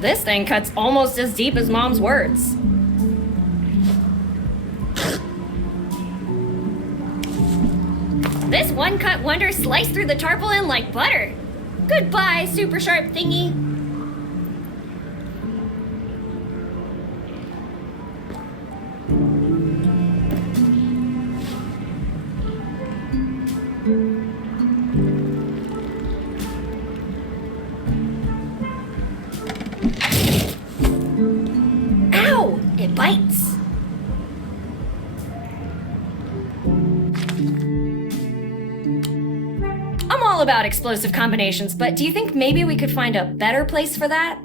This thing cuts almost as deep as Mom's words. This one-cut wonder sliced through the tarpaulin like butter. Goodbye, super sharp thingy. Ow! It bites. I'm all about explosive combinations, but do you think maybe we could find a better place for that?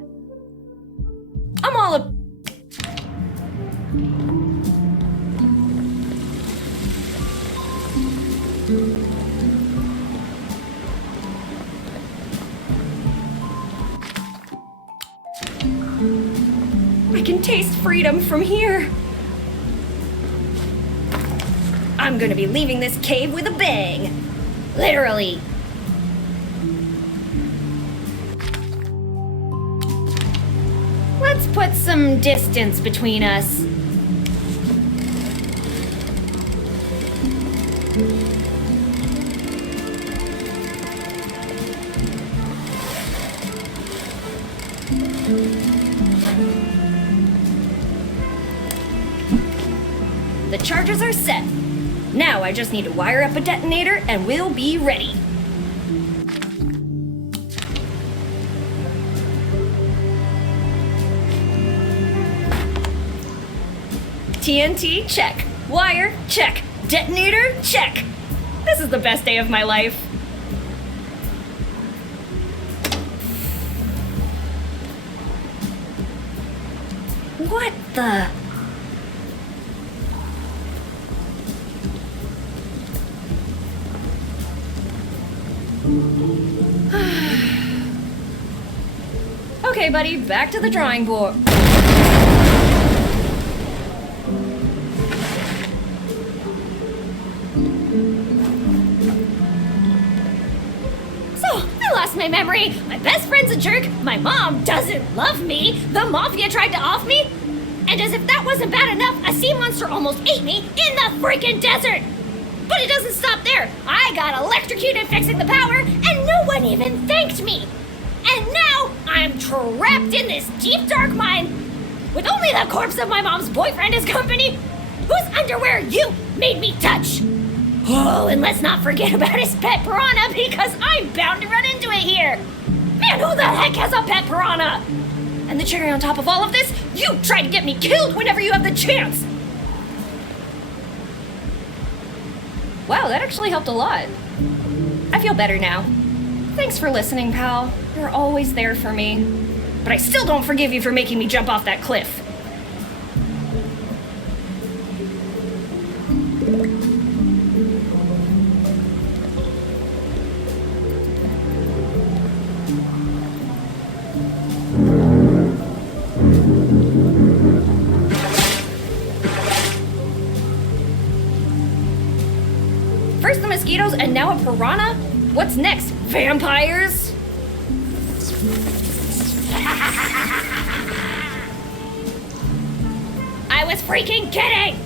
I'm all a... I can taste freedom from here. I'm gonna be leaving this cave with a bang. Literally. Let's put some distance between us. The charges are set. Now I just need to wire up a detonator and we'll be ready. TNT, check. Wire, check. Detonator, check. This is the best day of my life. What the... Okay, buddy, back to the drawing board. My memory. My best friend's a jerk. My mom doesn't love me. The mafia tried to off me. And as if that wasn't bad enough, a sea monster almost ate me in the freaking desert. But it doesn't stop there. I got electrocuted fixing the power, and no one even thanked me. And now I'm trapped in this deep dark mine with only the corpse of my mom's boyfriend as company, whose underwear you made me touch. Oh, and let's not forget about his pet piranha, because I'm bound to run into it here. Man, who the heck has a pet piranha? And the cherry on top of all of this, you try to get me killed whenever you have the chance. Wow, that actually helped a lot. I feel better now. Thanks for listening, pal. You're always there for me. But I still don't forgive you for making me jump off that cliff. First the mosquitoes and now a piranha? What's next? Vampires? I was freaking kidding!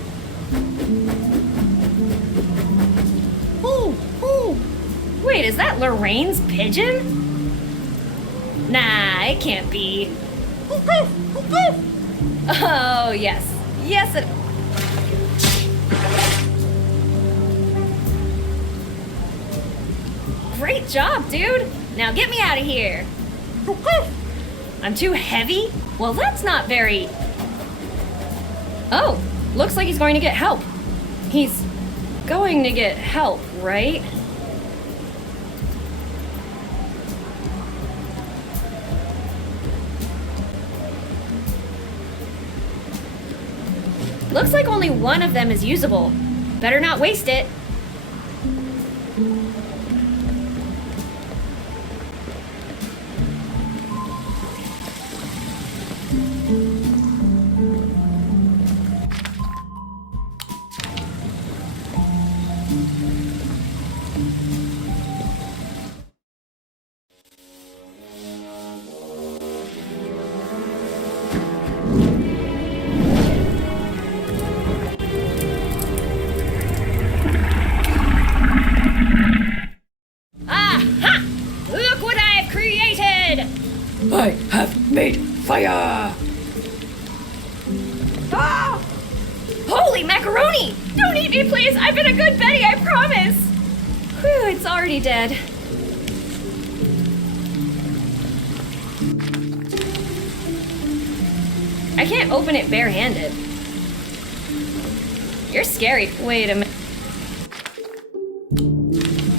Ooh. Wait, is that Lorraine's pigeon? Nah, it can't be. Oh, yes. Yes, it... Great job, dude! Now get me out of here! I'm too heavy? Well, that's not very... Oh, looks like he's going to get help. He's going to get help, right? Looks like only one of them is usable. Better not waste it. I have made fire! Ah! Holy macaroni! Don't eat me, please! I've been a good Betty, I promise! Whew, it's already dead. I can't open it barehanded. You're scary. Wait a minute.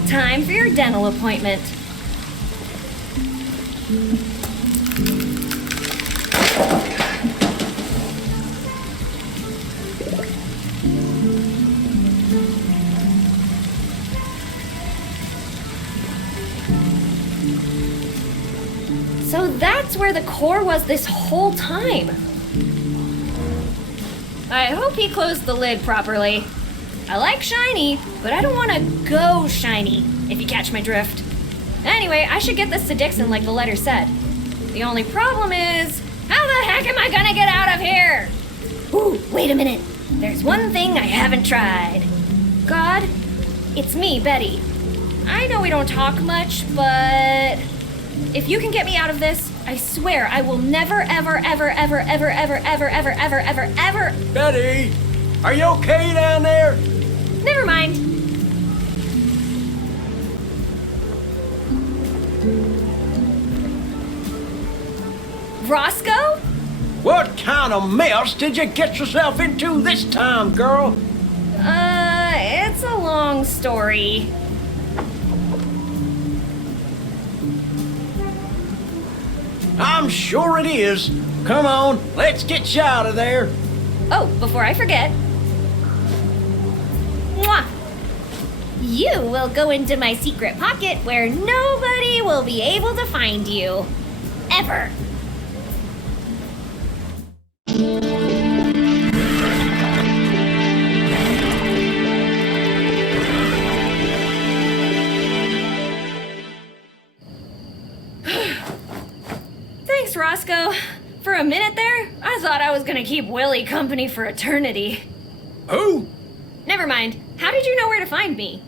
Time for your dental appointment. So that's where the core was this whole time. I hope he closed the lid properly. I like shiny, but I don't want to go shiny, if you catch my drift. Anyway, I should get this to Dixon like the letter said. The only problem is, how the heck am I gonna get out of here? Ooh, wait a minute. There's one thing I haven't tried. God, it's me, Betty. I know we don't talk much, but if you can get me out of this, I swear I will never, ever, ever, ever, ever, ever, ever, ever, ever, ever, ever... Betty, are you okay down there? Never mind. Roscoe? What kind of mess did you get yourself into this time, girl? It's a long story. I'm sure it is. Come on, let's get you out of there. Oh, before I forget. Mwah! You will go into my secret pocket where nobody will be able to find you. Ever. Thanks, Roscoe. For a minute there, I thought I was gonna keep Willie company for eternity. Who? Never mind. How did you know where to find me?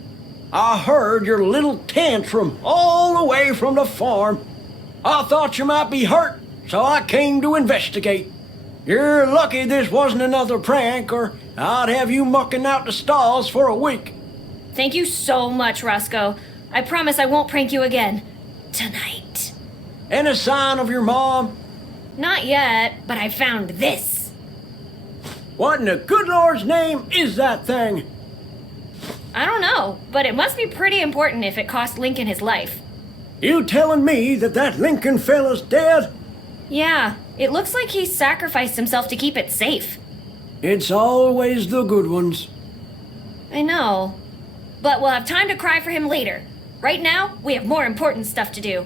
I heard your little tantrum all the way from the farm. I thought you might be hurt, so I came to investigate. You're lucky this wasn't another prank, or I'd have you mucking out the stalls for a week. Thank you so much, Roscoe. I promise I won't prank you again. Tonight. Any sign of your mom? Not yet, but I found this. What in the good Lord's name is that thing? I don't know, but it must be pretty important if it cost Lincoln his life. You telling me that Lincoln fella's dead? Yeah, it looks like he sacrificed himself to keep it safe. It's always the good ones. I know, but we'll have time to cry for him later. Right now, we have more important stuff to do.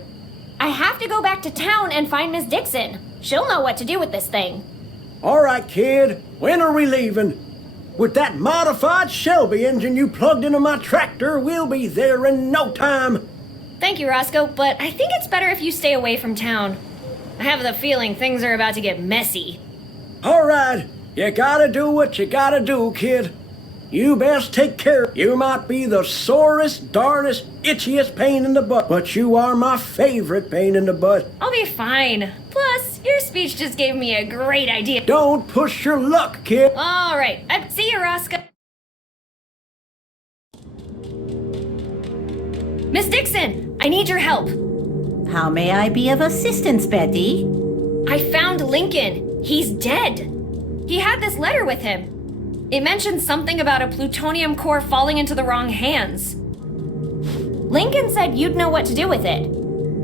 I have to go back to town and find Miss Dixon. She'll know what to do with this thing. All right, kid. When are we leaving? With that modified Shelby engine you plugged into my tractor, we'll be there in no time. Thank you, Roscoe, but I think it's better if you stay away from town. I have the feeling things are about to get messy. All right. You gotta do what you gotta do, kid. You best take care. You might be the sorest, darnest, itchiest pain in the butt, but you are my favorite pain in the butt. I'll be fine. Plus, your speech just gave me a great idea. Don't push your luck, kid. All right. See you, Roscoe. Miss Dixon, I need your help. How may I be of assistance, Betty? I found Lincoln. He's dead. He had this letter with him. It mentioned something about a plutonium core falling into the wrong hands. Lincoln said you'd know what to do with it.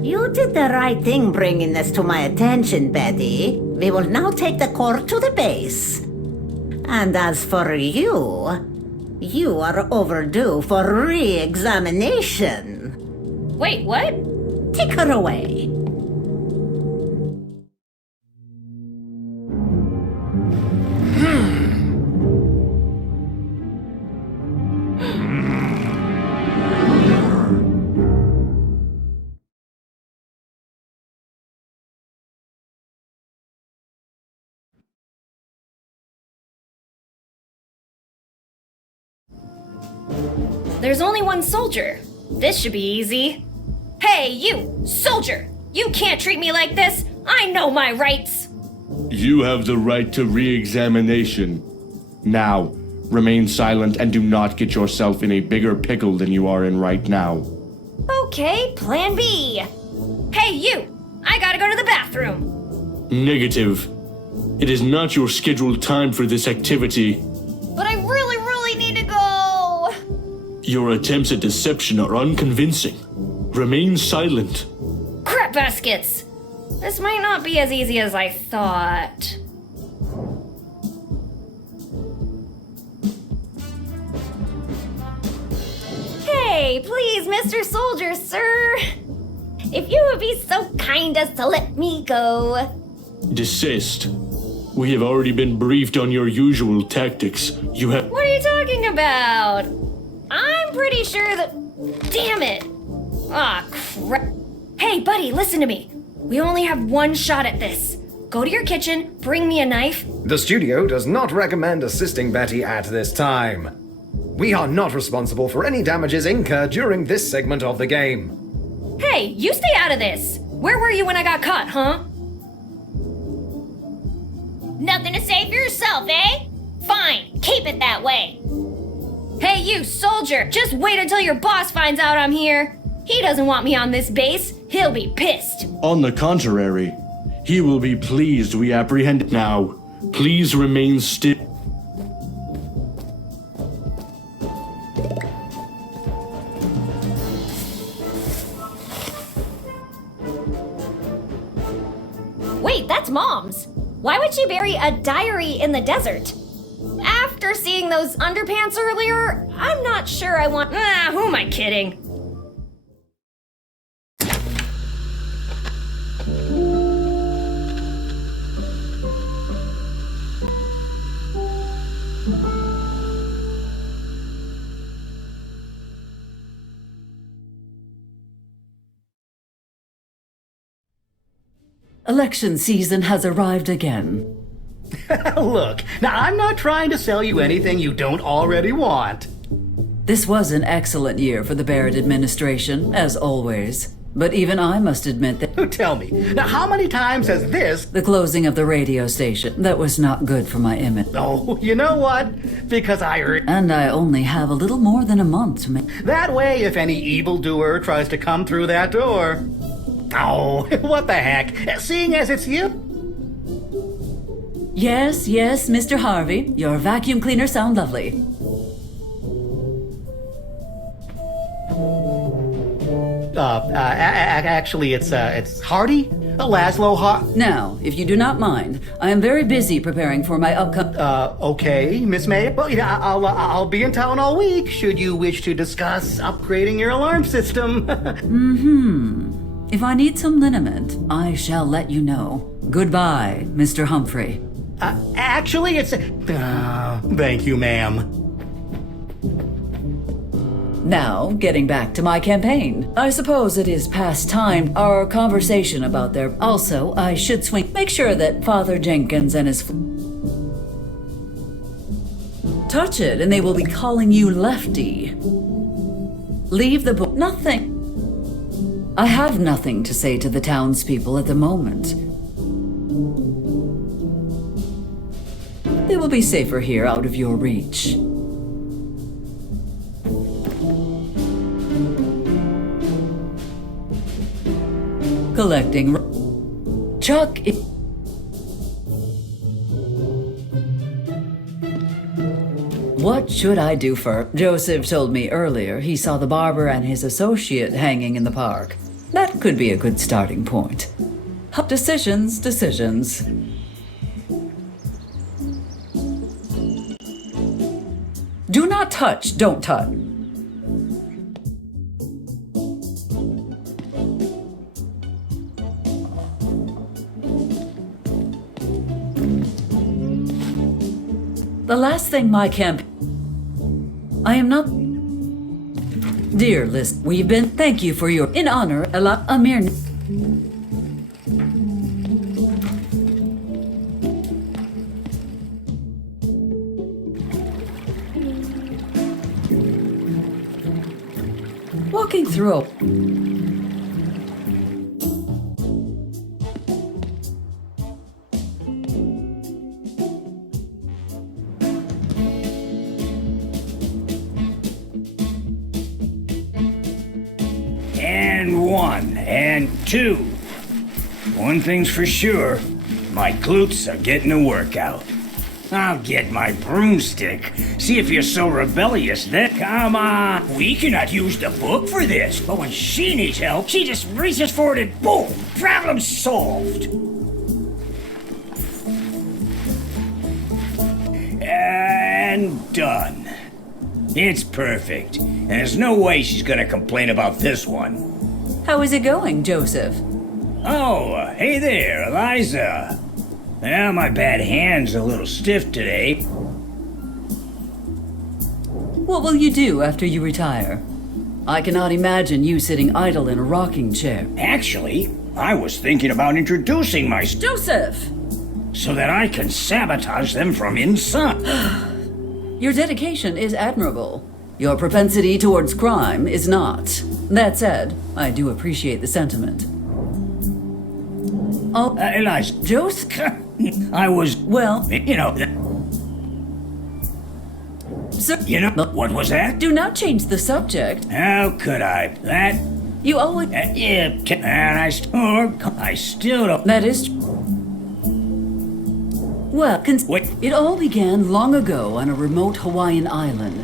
You did the right thing bringing this to my attention, Betty. We will now take the core to the base. And as for you, you are overdue for re-examination. Wait, what? Take her away. There's only one soldier. This should be easy. Hey, you, soldier! You can't treat me like this! I know my rights! You have the right to re-examination. Now, remain silent and do not get yourself in a bigger pickle than you are in right now. Okay, plan B. Hey, you! I gotta go to the bathroom. Negative. It is not your scheduled time for this activity. But I really need to go! Your attempts at deception are unconvincing. Remain silent. Crap baskets! This might not be as easy as I thought. Hey, please, Mr. Soldier, sir! If you would be so kind as to let me go. Desist. We have already been briefed on your usual tactics. You have— What are you talking about? I'm pretty sure that... Damn it! Aw, crap. Hey, buddy, listen to me. We only have one shot at this. Go to your kitchen, bring me a knife. The studio does not recommend assisting Betty at this time. We are not responsible for any damages incurred during this segment of the game. Hey, you stay out of this. Where were you when I got caught, huh? Nothing to say for yourself, eh? Fine, keep it that way. Hey, you soldier, just wait until your boss finds out I'm here. He doesn't want me on this base. He'll be pissed. On the contrary, he will be pleased we apprehend now. Please remain still. Wait, that's Mom's. Why would she bury a diary in the desert? After seeing those underpants earlier, I'm not sure I want... who am I kidding? Election season has arrived again. Look, now I'm not trying to sell you anything you don't already want. This was an excellent year for the Barrett administration, as always. But even I must admit that Tell me, now how many times has this... the closing of the radio station, that was not good for my image. Oh, you know what? Because I heard... And I only have a little more than a month to make. That way, if any evildoer tries to come through that door... Oh, what the heck? Seeing as it's you... Yes, Mr. Harvey, your vacuum cleaner sound lovely. Actually, it's Hardy? Laszlo Hardy. Now, if you do not mind, I am very busy preparing for my upcoming... Okay, Miss May. Well, yeah, I'll be in town all week, should you wish to discuss upgrading your alarm system. If I need some liniment, I shall let you know. Goodbye, Mr. Humphrey. Actually, it's... thank you, ma'am. Now, getting back to my campaign. I suppose it is past time our conversation about their... Also, I should swing... Make sure that Father Jenkins and his... Touch it, and they will be calling you Lefty. Leave the book... Nothing. I have nothing to say to the townspeople at the moment. They will be safer here, out of your reach. Collecting... Chuck... What should I do for... Joseph told me earlier he saw the barber and his associate hanging in the park. That could be a good starting point. Decisions. Do not touch, don't touch. The last thing my camp... I am not... Dear Liz, we've been... Thank you for your... In honor, Amir... Walking through a... 1 and 2. One thing's for sure, my glutes are getting a workout. I'll get my broomstick. See if you're so rebellious then. Come on. We cannot use the book for this, but when she needs help, she just reaches for it and boom, problem solved. And done. It's perfect. And there's no way she's gonna complain about this one. How is it going, Joseph? Oh, hey there, Eliza. Well, my bad hand's a little stiff today. What will you do after you retire? I cannot imagine you sitting idle in a rocking chair. Actually, I was thinking about introducing myself Joseph! so that I can sabotage them from inside. Your dedication is admirable. Your propensity towards crime is not. That said, I do appreciate the sentiment. Oh, Eliza, Joseph? I was, Well, you know, sir, what was that? do not change the subject. How could I? That, You always... yeah, and I still don't. That is... Well, Wait. it all began long ago on a remote Hawaiian island.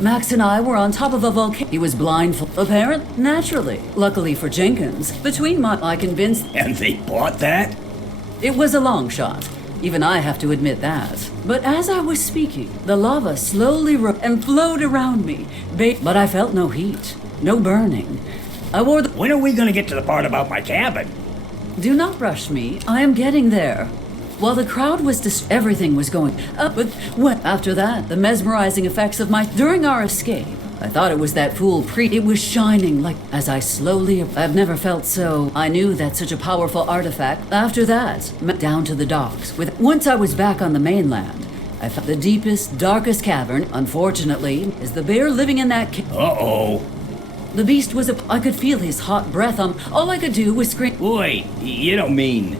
Max and I were on top of a volcano. He was blindfolded. Apparent? Naturally. Luckily for Jenkins, I convinced... And they bought that? It was a long shot. Even I have to admit that. But as I was speaking, the lava slowly and flowed around me. But I felt no heat, no burning. I wore the... When are we gonna get to the part about my cabin? Do not rush me. I am getting there. While the crowd was everything was going up, but when after that, the mesmerizing effects of during our escape, I thought it was that fool it was shining like as I slowly. I've never felt so. I knew that such a powerful artifact. After that, down to the docks. Once I was back on the mainland, I found the deepest, darkest cavern. Unfortunately, is the bear living in that. Uh-oh. The beast was I could feel his hot breath on. All I could do was scream. Wait, you don't mean...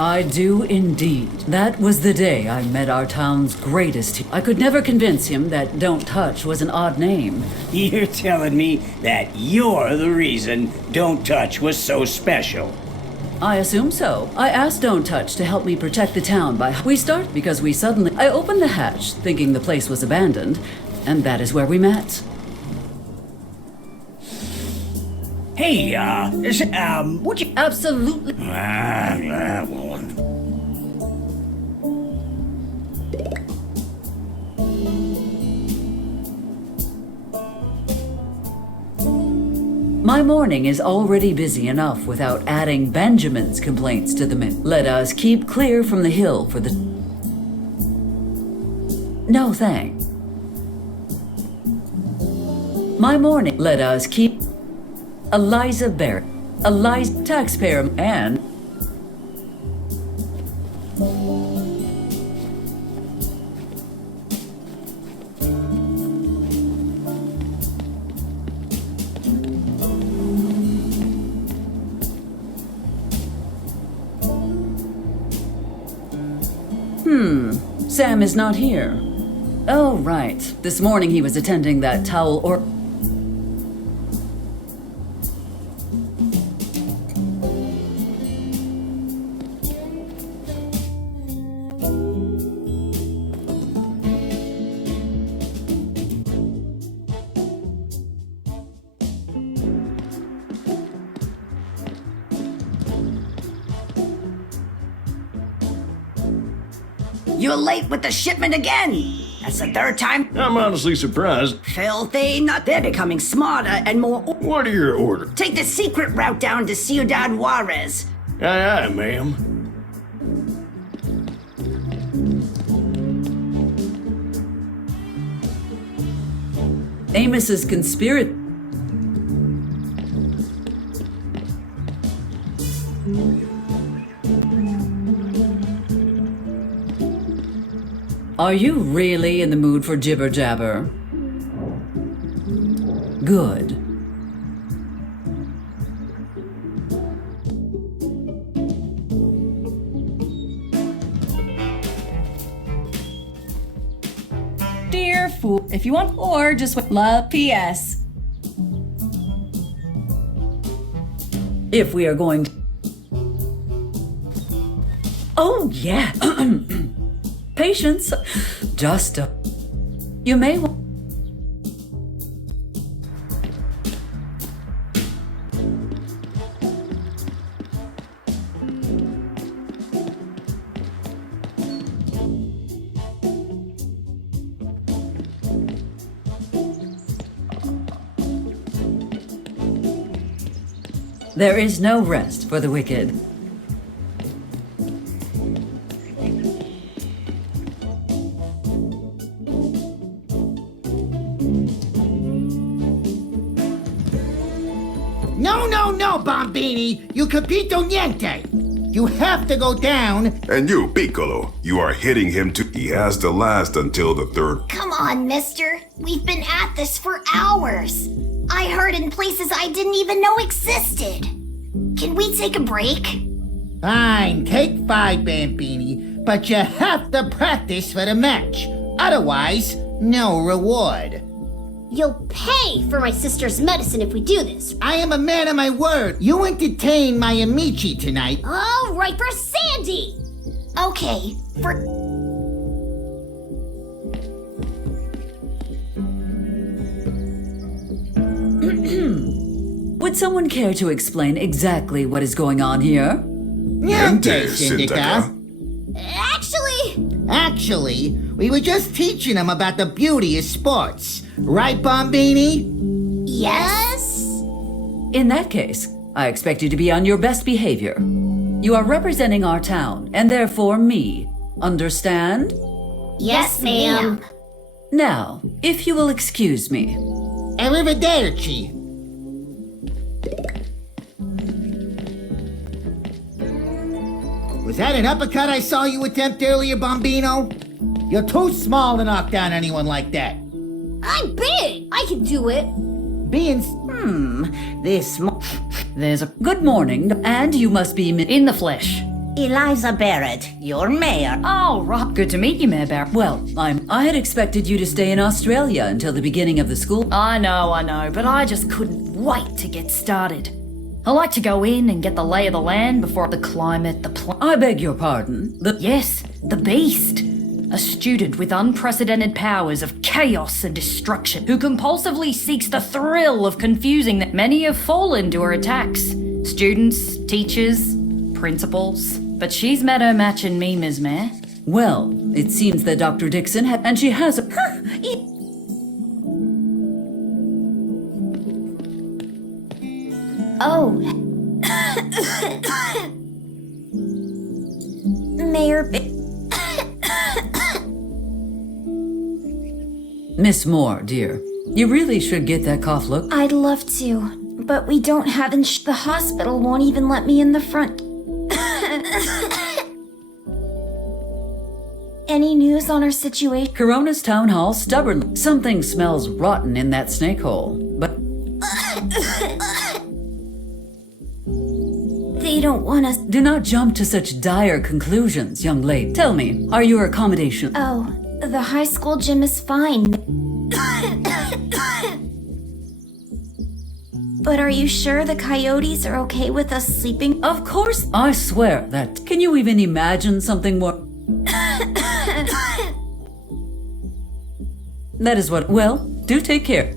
I do indeed. That was the day I met our town's greatest. I could never convince him that Don't Touch was an odd name. You're telling me that you're the reason Don't Touch was so special? I assume so. I asked Don't Touch to help me protect the town because we suddenly... I opened the hatch, thinking the place was abandoned, and that is where we met. Hey, would you... Absolutely. My morning is already busy enough without adding Benjamin's complaints to the mix. Let us keep clear from the hill for the... No thanks. My morning... Let us keep... Eliza Barrett, Eliza taxpayer, and... Sam is not here. Oh, right. This morning he was attending that towel or... You're late with the shipment again. That's the third time. I'm honestly surprised. Filthy nut. They're becoming smarter and more. What are your orders? Take the secret route down to Ciudad Juarez. Aye, aye, ma'am. Amos's conspiracy. Are you really in the mood for jibber jabber? Good. Dear fool, if you want more, just love PS. If we are going to... Oh, yeah. Patience. Just a... You may want... There is no rest for the wicked. No, Bombini! You capito niente! You have to go down. And you, Piccolo, you are hitting him to... He has to last until the third... Come on, mister. We've been at this for hours. I heard in places I didn't even know existed. Can we take a break? Fine, take 5, Bambini, but you have to practice for the match. Otherwise, no reward. You'll pay for my sister's medicine if we do this. I am a man of my word. You entertain my amici tonight. All right, for Sandy. Okay, for... Would someone care to explain exactly what is going on here? Niente, Syndica. Actually, we were just teaching him about the beauty of sports. Right, Bombini? Yes? In that case, I expect you to be on your best behavior. You are representing our town, and therefore me. Understand? Yes, ma'am. Now, if you will excuse me. Arrivederci. Was that an uppercut I saw you attempt earlier, Bombino? You're too small to knock down anyone like that. I'm big. I can do it. There's a good morning, and you must be in the flesh. Eliza Barrett, your mayor. Oh, Rob, good to meet you, Mayor Barrett. Well, I had expected you to stay in Australia until the beginning of the school. I know, but I just couldn't wait to get started. I like to go in and get the lay of the land before the climate, I beg your pardon? Yes, the beast. A student with unprecedented powers of chaos and destruction who compulsively seeks the thrill of confusing that many have fallen to her attacks. Students, teachers, principals. But she's met her match in me, Ms. Mayor. Well, it seems that Dr. Dixon and she has a... Oh. Mayor Miss Moore, dear, you really should get that cough looked. I'd love to, but we don't have the hospital won't even let me in the front. Any news on our situation? Corona's town hall stubborn. Something smells rotten in that snake hole, but... They don't want us... Do not jump to such dire conclusions, young lady. Tell me, are your accommodations... Oh, the high school gym is fine. But are you sure the coyotes are okay with us sleeping? Of course, I swear that. Can you even imagine something more... That is what... Well, do take care.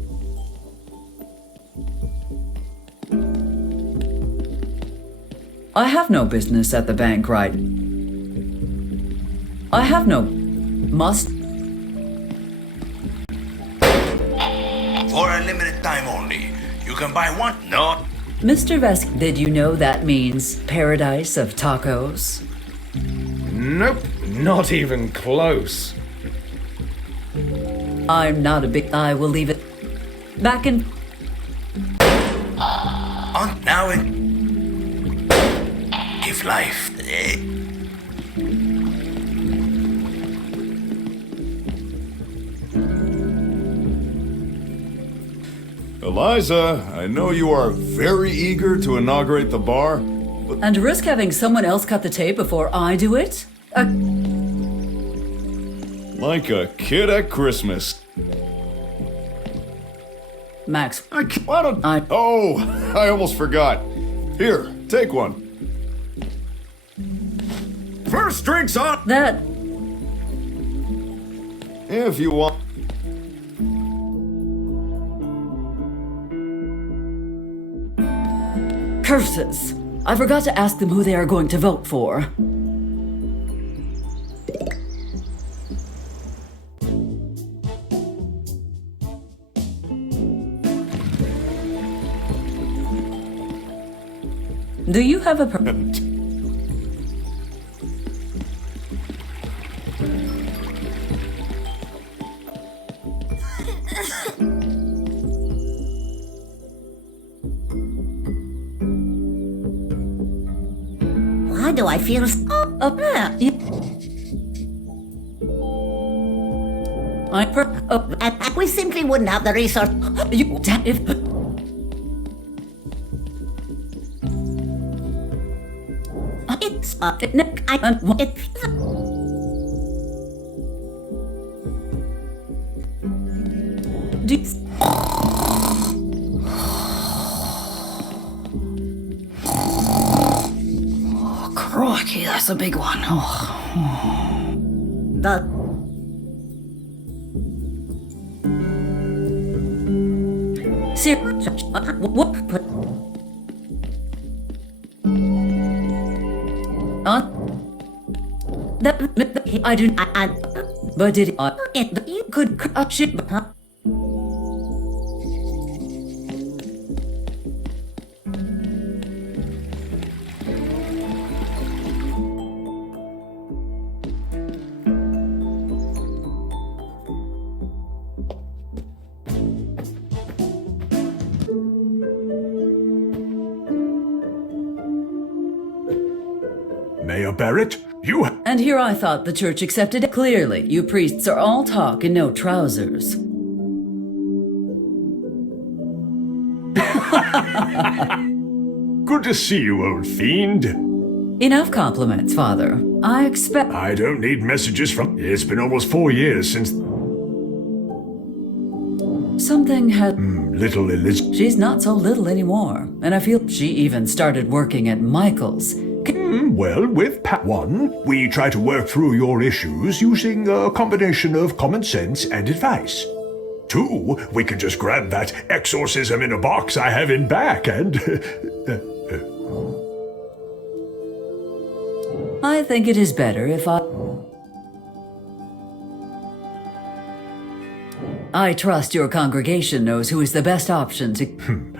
I have no business at the bank, right? I have no... Must... For a limited time only. You can buy one. No. Mr. Vesk, did you know that means paradise of tacos? Nope, not even close. I'm not a big... I will leave it... Back in... On now and... Give life. Eliza, I know you are very eager to inaugurate the bar, but... And risk having someone else cut the tape before I do it? Like a kid at Christmas. Max, Why don't I... Oh, I almost forgot. Here, take one. First drink's on! That. If you want. Curses! I forgot to ask them who they are going to vote for. Do you have a permit? Why do I feel so upset? We simply wouldn't have the resource. You if It's Crikey, that's a big one. I do. But did you could shit. Mayor Barrett, you... And here I thought the church accepted it. Clearly, you priests are all talk and no trousers. Good to see you, old fiend. Enough compliments, Father. I expect... I don't need messages from... It's been almost 4 years since... Something had... Little Elizabeth... She's not so little anymore, and I feel she even started working at Michael's. Well, with One, we try to work through your issues using a combination of common sense and advice. 2, we can just grab that exorcism in a box I have in back and... I think it is better if I trust your congregation knows who is the best option to...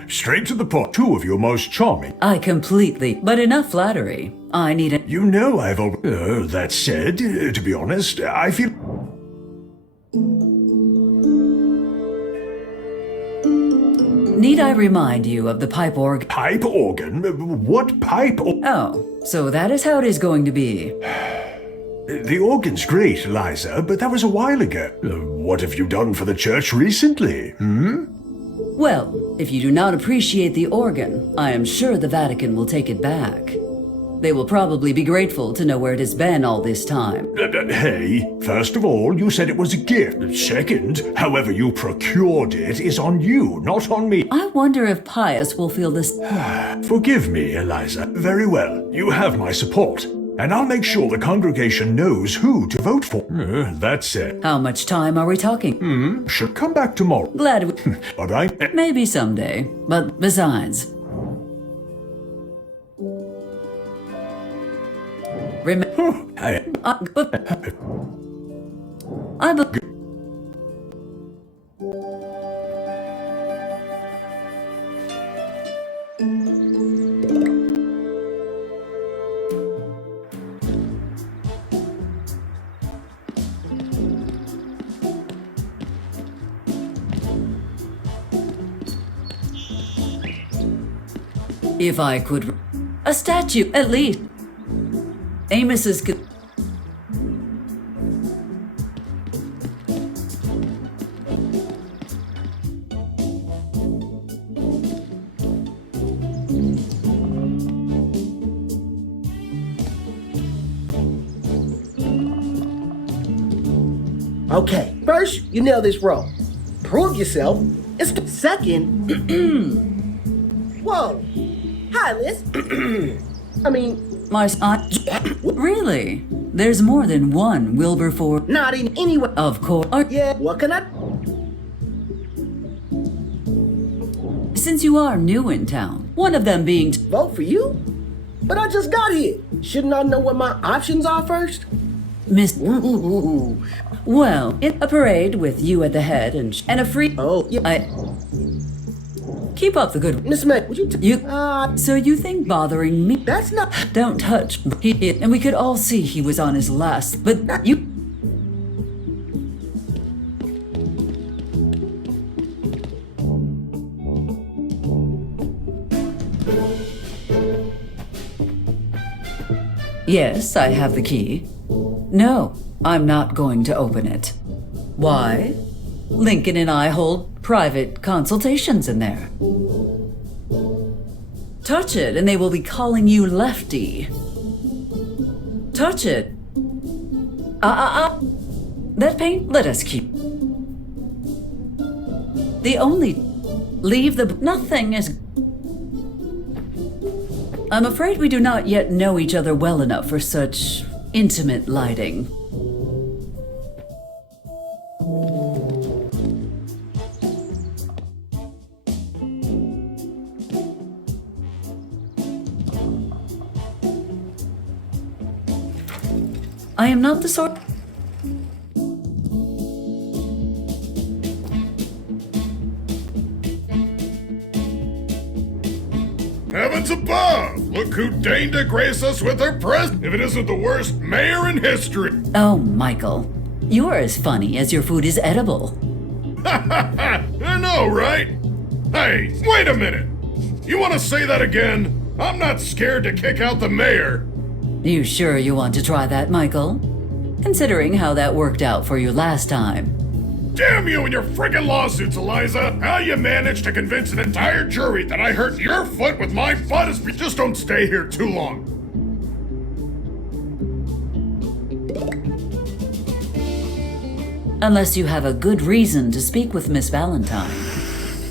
Straight to the point. 2 of your most charming. I completely... But enough flattery. I need a... You know I've... that said, to be honest, I feel... Need I remind you of the pipe organ? Pipe organ? What pipe Oh, so that is how it is going to be. The organ's great, Eliza, but that was a while ago. What have you done for the church recently, Well, if you do not appreciate the organ, I am sure the Vatican will take it back. They will probably be grateful to know where it has been all this time. Hey, first of all, you said it was a gift. Second, however you procured it is on you, not on me. I wonder if Pius will feel this... Forgive me, Eliza. Very well. You have my support. And I'll make sure the congregation knows who to vote for. That's it. How much time are we talking? Should come back tomorrow. Glad we... But I... Maybe someday. But besides... If I could... A statue, at least. Amos's... Okay, first, you nail this role. Prove yourself. Second... Whoa! Hi, Liz. I mean, My son. Really? There's more than one Wilberforce. not in any way. Of course. Yeah, what can I? Since you are new in town, one of them being. Vote for you? But I just got here. Shouldn't I know what my options are first? Miss. Ooh. Well, it's a parade with you at the head and a free. Oh, yeah. Keep up the good. Miss May, would you? So you think bothering me? That's not. Don't touch. And we could all see he was on his last. But you. Yes, I have the key. No, I'm not going to open it. Why? Lincoln and I hold private consultations in there. Touch it, and they will be calling you Lefty. Touch it. That paint, let us keep. The only. Leave the. Nothing is. I'm afraid we do not yet know each other well enough for such intimate lighting. I am not the sort. Heavens above! Look who deigned to grace us with her presence. If it isn't the worst mayor in history. Oh, Michael. You are as funny as your food is edible. I know, right? Hey, wait a minute. You want to say that again? I'm not scared to kick out the mayor. You sure you want to try that, Michael? Considering how that worked out for you last time. Damn you and your friggin' lawsuits, Eliza! How you managed to convince an entire jury that I hurt your foot with my foot is... Just don't stay here too long. Unless you have a good reason to speak with Miss Valentine.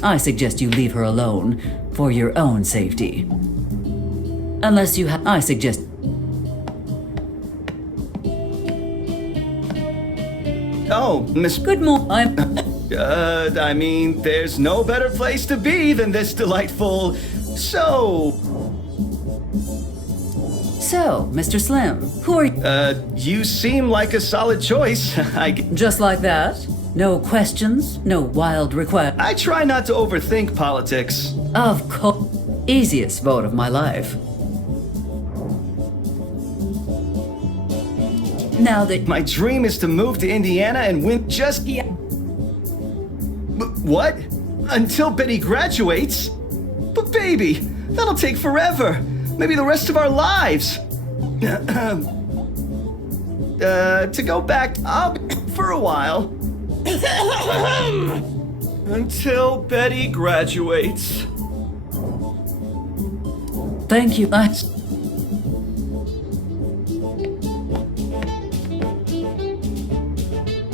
I suggest you leave her alone for your own safety. Unless you have... I suggest... Oh, Miss... Good morning. I mean, there's no better place to be than this delightful... So, Mr. Slim, who are you? You seem like a solid choice. Just like that? No questions? No wild requests? I try not to overthink politics. Of course. Easiest vote of my life. Now that... My dream is to move to Indiana and win just... What? Until Betty graduates? But baby, that'll take forever. Maybe the rest of our lives. To go back up for a while. Until Betty graduates. Thank you.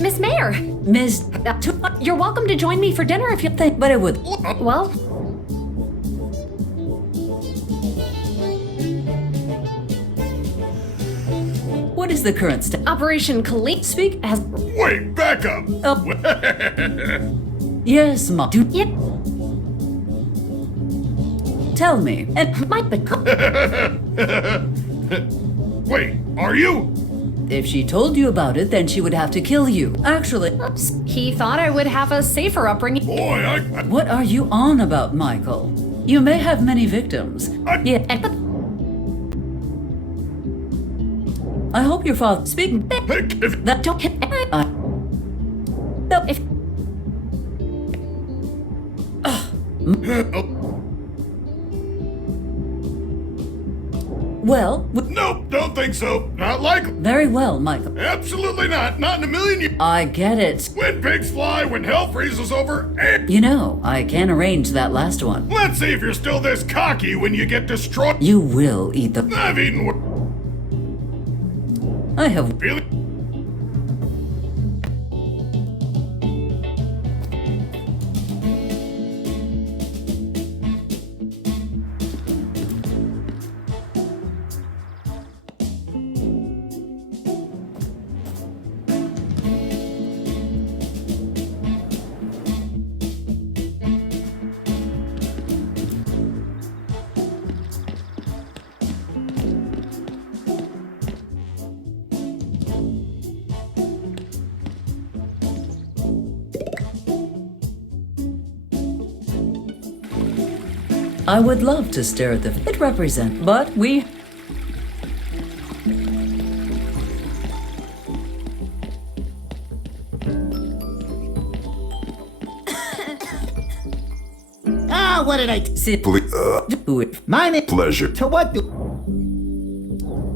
Miss Mayor! Miss... You're welcome to join me for dinner if you think, but it would... Well... What is the current state? Operation Khalid speak as... Wait, back up! Yes, Ma. Yep. Tell me. And my... Wait, are you? If she told you about it, then she would have to kill you. Actually... Oops. He thought I would have a safer upbringing. Boy, What are you on about, Michael? You may have many victims. Yeah. I hope your father... Speak... That don't... If... Well... Nope, don't think so. Not likely. Very well, Michael. Absolutely not. Not in a million years. I get it. When pigs fly, when hell freezes over, and... You know, I can arrange that last one. Let's see if you're still this cocky when you get destroyed. You will eat the... I've eaten... I have... Really? I would love to stare at it represent, but we... Ah, what did I sit? Do it. Mine. Pleasure. To what do?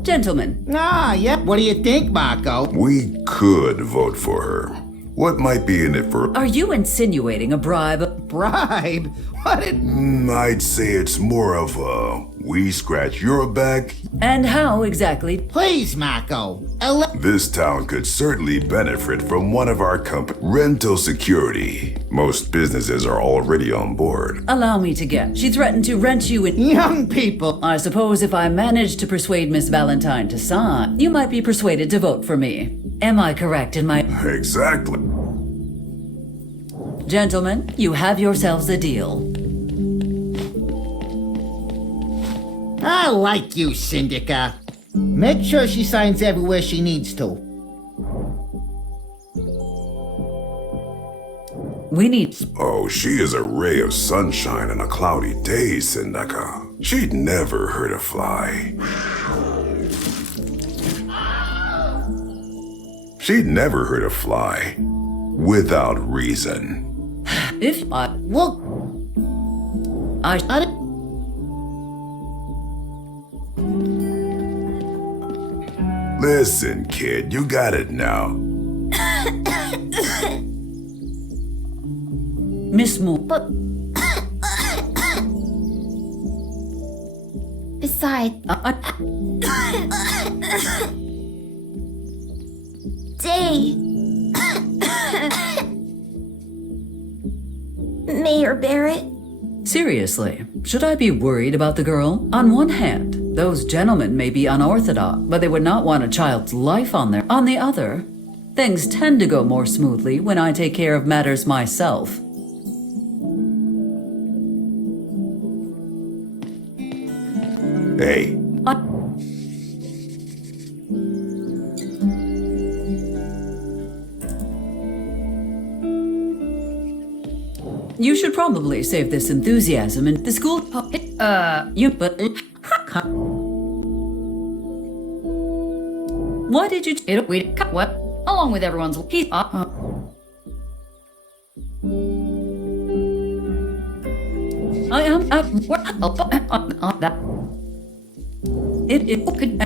Gentlemen. Ah, yeah. What do you think, Marco? We could vote for her. What might be in it for... Are you insinuating a bribe? Bribe? What did... I'd say it's more of a... We scratch your back. And how exactly? Please, Marco. This town could certainly benefit from one of our rental security. Most businesses are already on board. Allow me to guess. She threatened to rent you in... Young people. I suppose if I managed to persuade Miss Valentine to sign, you might be persuaded to vote for me. Am I correct in my... Exactly. Gentlemen, you have yourselves a deal. I like you, Syndica. Make sure she signs everywhere she needs to. We need... Oh, she is a ray of sunshine on a cloudy day, Syndica. She'd never hurt a fly. She'd never hurt a fly. Without reason. If I... Well... I... Listen, kid, you got it now. Miss Moore. But... Besides... Day... Mayor Barrett? Seriously, should I be worried about the girl? On one hand, those gentlemen may be unorthodox, but they would not want a child's life on there. On the other, things tend to go more smoothly when I take care of matters myself. Hey. You should probably save this enthusiasm in the school. You but. Why did you? What? Along with everyone's. I am. That. It could.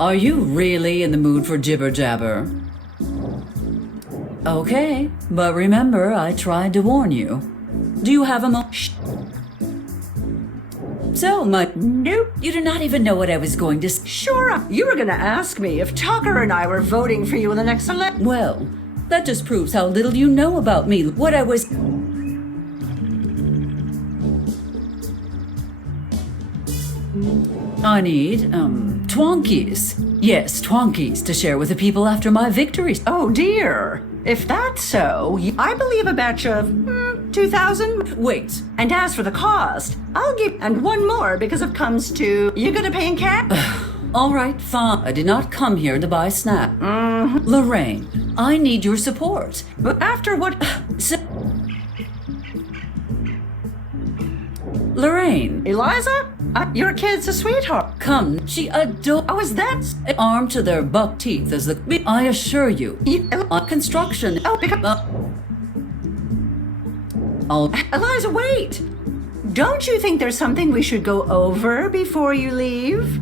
Are you really in the mood for jibber jabber? Okay, but remember, I tried to warn you. Do you have a So much. Nope. You do not even know what I was going to Sure, you were gonna ask me if Tucker and I were voting for you in the next election. Well, that just proves how little you know about me. What I was... I need, twonkies. Yes, twonkies to share with the people after my victories. Oh dear. If that's so, I believe a batch of 2,000. Wait. And as for the cost, I'll give and one more because it comes to you gonna pay in cash. All right, fine. I did not come here to buy snacks. Lorraine, I need your support. But after what? Lorraine. Eliza? Your kid's a sweetheart. Come, she adores. Oh, is that? Arm to their buck teeth as the. I assure you. Construction. Oh, Eliza, wait. Don't you think there's something we should go over before you leave?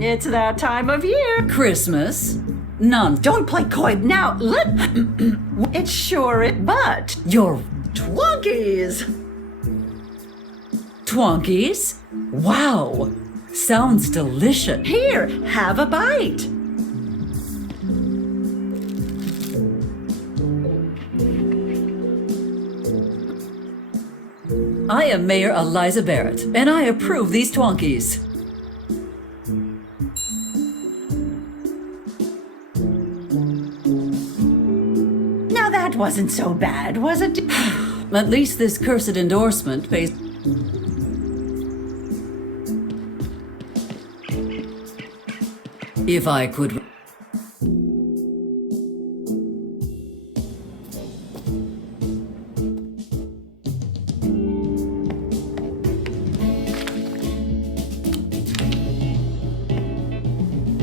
It's that time of year. Christmas? None. Don't play coy now. It's sure it, but. Your Twonkies. Twonkies? Wow. Sounds delicious. Here, have a bite. I am Mayor Eliza Barrett, and I approve these twonkies. Now that wasn't so bad, was it? At least this cursed endorsement pays... If I could...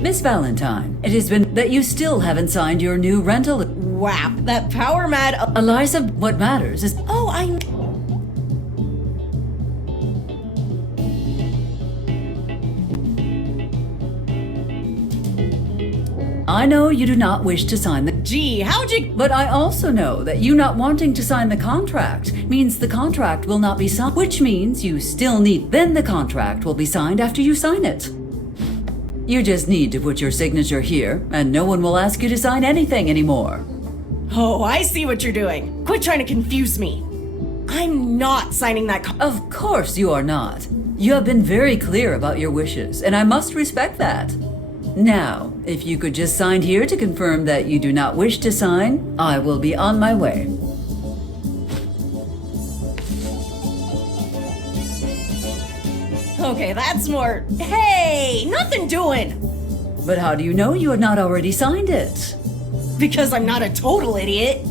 Miss Valentine, it has been that you still haven't signed your new rental... Wow, that power mad... Eliza, what matters is... Oh, I know you do not wish to sign the... Gee, how'd you... But I also know that you not wanting to sign the contract means the contract will not be signed, which means you still need... Then the contract will be signed after you sign it. You just need to put your signature here, and no one will ask you to sign anything anymore. Oh, I see what you're doing. Quit trying to confuse me. I'm not signing that Of course you are not. You have been very clear about your wishes, and I must respect that. Now, if you could just sign here to confirm that you do not wish to sign, I will be on my way. Okay, that's more... Hey, nothing doing! But how do you know you had not already signed it? Because I'm not a total idiot.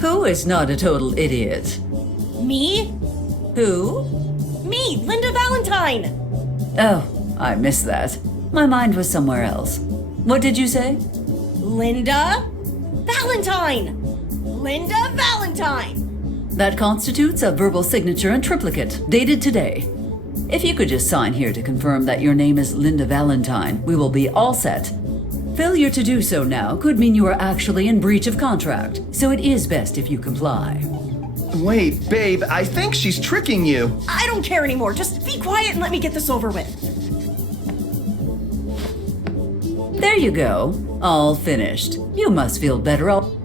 Who is not a total idiot? Me? Who? Me, Linda Valentine! Oh, I missed that. My mind was somewhere else. What did you say? Linda Valentine! Linda Valentine! That constitutes a verbal signature in triplicate, dated today. If you could just sign here to confirm that your name is Linda Valentine, we will be all set. Failure to do so now could mean you are actually in breach of contract, so it is best if you comply. Wait, babe, I think she's tricking you. I don't care anymore. Just be quiet and let me get this over with. There you go. All finished. You must feel better all...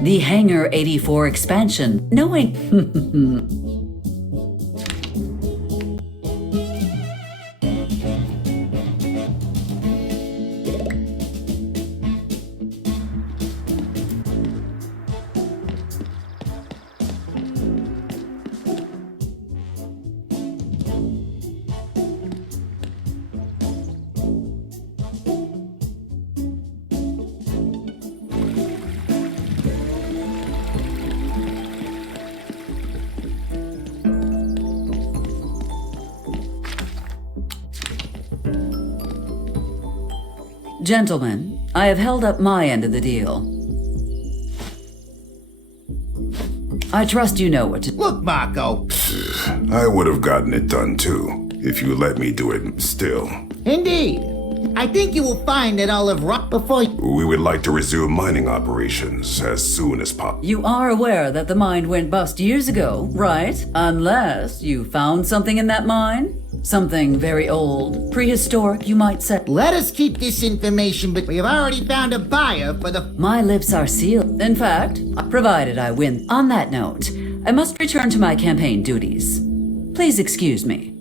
The Hangar 84 expansion. Knowing... Gentlemen, I have held up my end of the deal. I trust you know what to... Look, Marco. I would have gotten it done too, if you let me do it still. Indeed. I think you will find that I'll have rocked before... We would like to resume mining operations as soon as possible. You are aware that the mine went bust years ago, right? Unless you found something in that mine? Something very old, prehistoric, you might say. Let us keep this information, but we have already found a buyer for the... My lips are sealed. In fact, provided I win. On that note, I must return to my campaign duties. Please excuse me.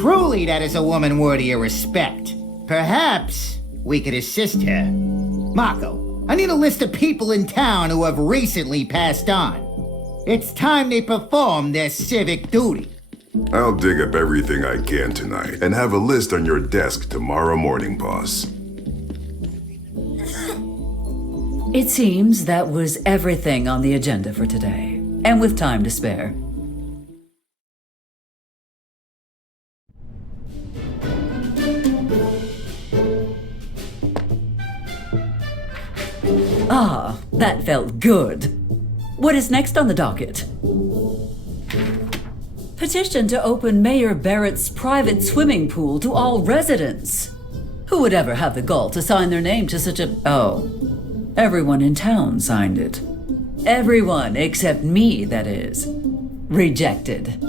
Truly, that is a woman worthy of respect. Perhaps we could assist her. Marco, I need a list of people in town who have recently passed on. It's time they perform their civic duty. I'll dig up everything I can tonight and have a list on your desk tomorrow morning, boss. It seems that was everything on the agenda for today, and with time to spare. Ah, that felt good. What is next on the docket? Petition to open Mayor Barrett's private swimming pool to all residents. Who would ever have the gall to sign their name to such a... Oh, everyone in town signed it. Everyone except me, that is. Rejected.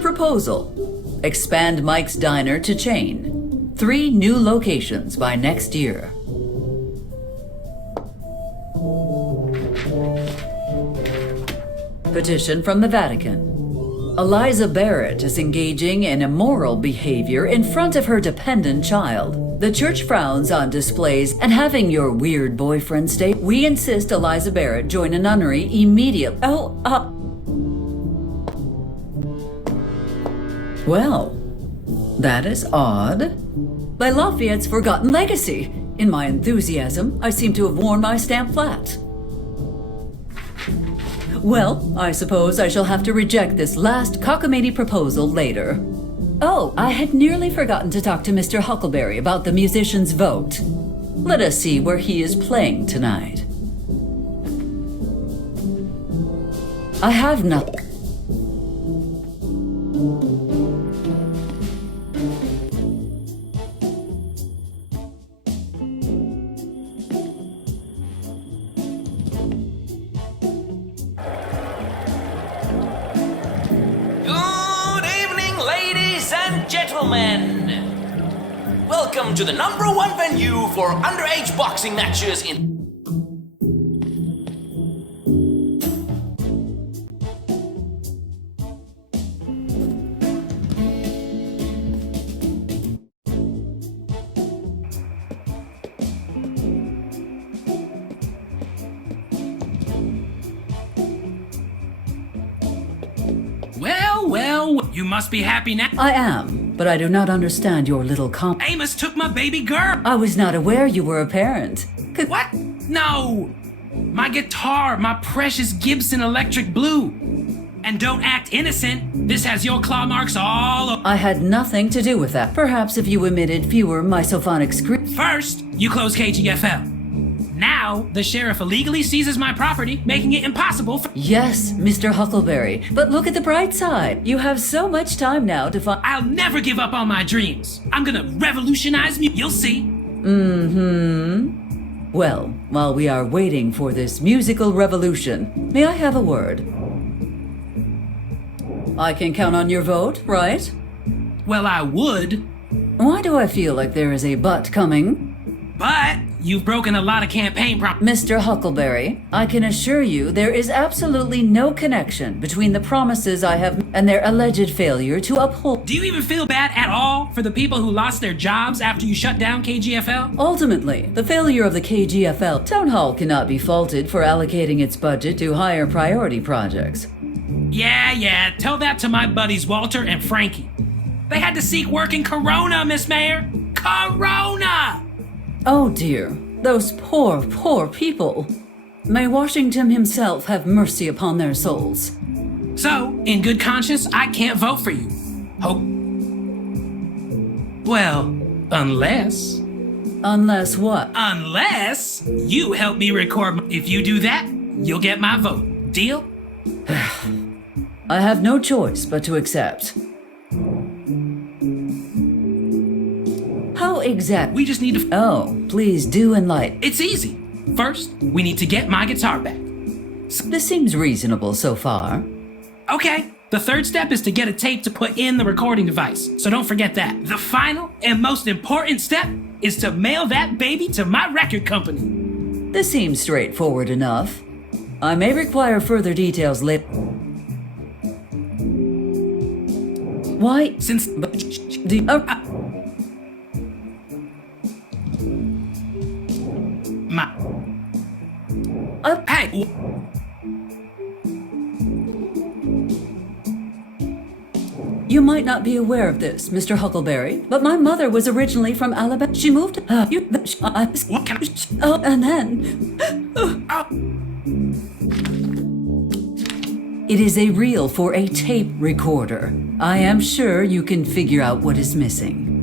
Proposal. Expand Mike's Diner to chain. 3 new locations by next year. Petition from the Vatican. Eliza Barrett is engaging in immoral behavior in front of her dependent child. The church frowns on displays and having your weird boyfriend stay. We insist Eliza Barrett join a nunnery immediately. Well, that is odd. By Lafayette's forgotten legacy. In my enthusiasm, I seem to have worn my stamp flat. Well, I suppose I shall have to reject this last cockamamie proposal later. Oh, I had nearly forgotten to talk to Mr. Huckleberry about the musician's vote. Let us see where he is playing tonight. I have nothing. Gentlemen, welcome to the #1 venue for underage boxing matches in... Well, you must be happy now. I am, but I do not understand your little Amos took my baby girl. I was not aware you were a parent. What? No! My guitar, my precious Gibson Electric Blue. And don't act innocent. This has your claw marks all over. I had nothing to do with that. Perhaps if you emitted fewer misophonic screams. First, you close KGFL. Now, the sheriff illegally seizes my property, making it impossible for— Yes, Mr. Huckleberry, but look at the bright side. You have so much time now to find— I'll never give up on my dreams. I'm gonna revolutionize music. You'll see. Well, while we are waiting for this musical revolution, may I have a word? I can count on your vote, right? Well, I would. Why do I feel like there is a but coming? But you've broken a lot of campaign Mr. Huckleberry, I can assure you there is absolutely no connection between the promises I have and their alleged failure to uphold. Do you even feel bad at all for the people who lost their jobs after you shut down KGFL? Ultimately, the failure of the KGFL Town Hall cannot be faulted for allocating its budget to higher priority projects. Yeah, tell that to my buddies Walter and Frankie. They had to seek work in Corona, Miss Mayor. Corona! Oh dear, those poor people. May Washington himself have mercy upon their souls. So, in good conscience, I can't vote for you. Well, unless... Unless what? Unless you help me record. If you do that, you'll get my vote. Deal? I have no choice but to accept. How exactly? We just need to... Oh, please do enlighten. It's easy. First, we need to get my guitar back. This seems reasonable so far. Okay. The third step is to get a tape to put in the recording device, so don't forget that. The final and most important step is to mail that baby to my record company. This seems straightforward enough. I may require further details later. Why? Since... Hey! You might not be aware of this, Mr. Huckleberry, but my mother was originally from Alabama. She moved and then... It is a reel for a tape recorder. I am sure you can figure out what is missing.